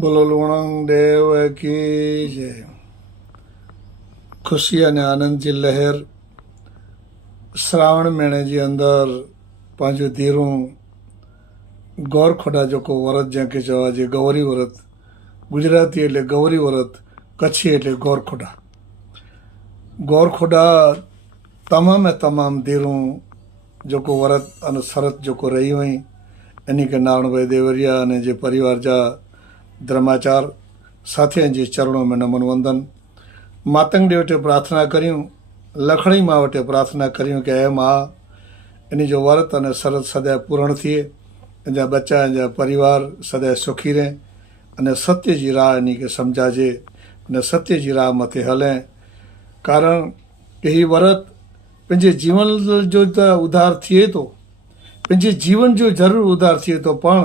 બોલો લુણંગ દેવ કી જય. ખુશી અને આનંદજી લહેર શ્રાવણ મહિનેજી અંદર પાંચું ધીરું ગોરખોડા જોકો વરત જ્યાં કે જવા જે ગૌરી વરત ગુજરાતી એટલે ગૌરી વરત, કચ્છી એટલે ગોરખોડા. ગોરખોડા તમામે તમામ ધીરું જોકો વરત અને શરત જોકો રહી હોય એની કે નારણભાઈ દેવરિયા અને જે પરિવાર જા ધર્માચાર સાથે જે ચરણों में नमन वंदन. मातंग देवटे प्रार्थना કર્યું, લખણી માં વટે પ્રાર્થના કર્યું કે હે માં એની જો વ્રત અને શરત સદા પૂર્ણ થઈએ, એના બચ્ચા એના પરિવાર સદા સુખી રહે અને સત્યજી રાહ એની કે સમજાજે અને સત્યજી રાહ મતે હલે. કારણ કે એ વ્રત पंहिंजे जीवन जो उधार थिए तो पंहिंजे जीवन जो ज़रूरु उधार थिए तो पण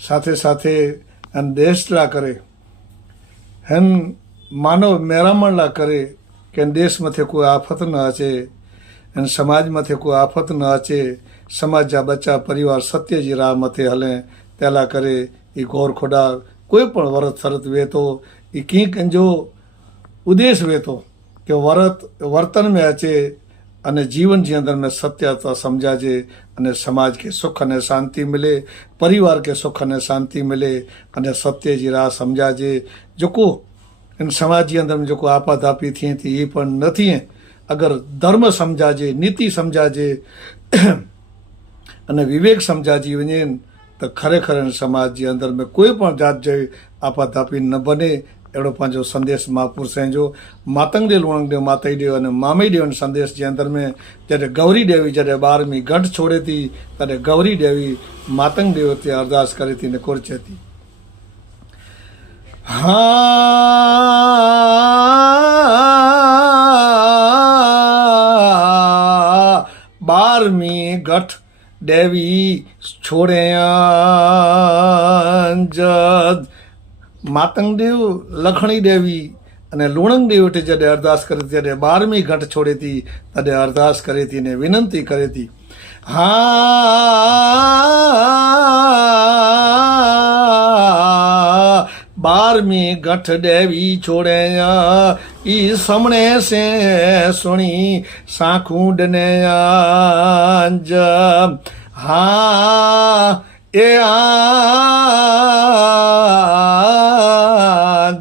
साथे साथे हन देश ला करे, हन मानव मेरामण ला करे कि देश मथे कोई आफत न अचे, हन समाज मथे कोई आफत न अचे, समाज जा बच्चा परिवार सत्य जी राह मथे हले तेला करे. ये गोरखोडा कोई पण वरत शरत वे तो ये कंहिं कंहिंजो उद्देश्य वे तो कि वरत वर्तन में अचे અને જીવન જે અંદર में सत्यता समझाजे અને समाज के सुख અને शांति मिले, परिवार के सुख અને शांति मिले અને सत्य जी राह समझाजे. जेको इन समाज जे अंदर में जेको आपाधापी थिए थी ये पण न थिए. अगर धर्म समझाजे, नीति समझाजे અને વિવેક સમજાજી वञे तो खरेखर समाज जे अंदर में कोई पण जात जे आपाधापी न बने. अड़ो पंहिंजो संदेश महापुरुष जो मातंग देव लुणंग देव माताई देव और मामई देव संदेश के अंदर में जॾहिं गौरी देवी जॾहिं 12वीं गंढ छोड़े थी तॾहिं गौरी देवी मातंग देव ते अरदास करे थी ने कुर्चे थी. हाँ 12वीं गंढ देवी छोड़े जद मातंग देव लखणी देवी અને લુણંગ દેવ જડે અરદાસ કરી ત્યારે 12મી ઘંટ છોડે થी તડે અરદાસ કરે थी ને વિનંતી કરે थी. હા 12મી ઘંટ દેવી છોડે ઈ સમણે से સુણી સાખું ડને આંજ. હા એ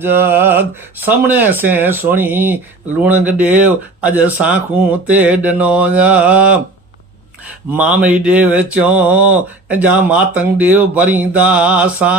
जग समणे से सोनी लुणंग देव अज साखू ते डनो मामई देव चो जा मातंग देव बरींदा सा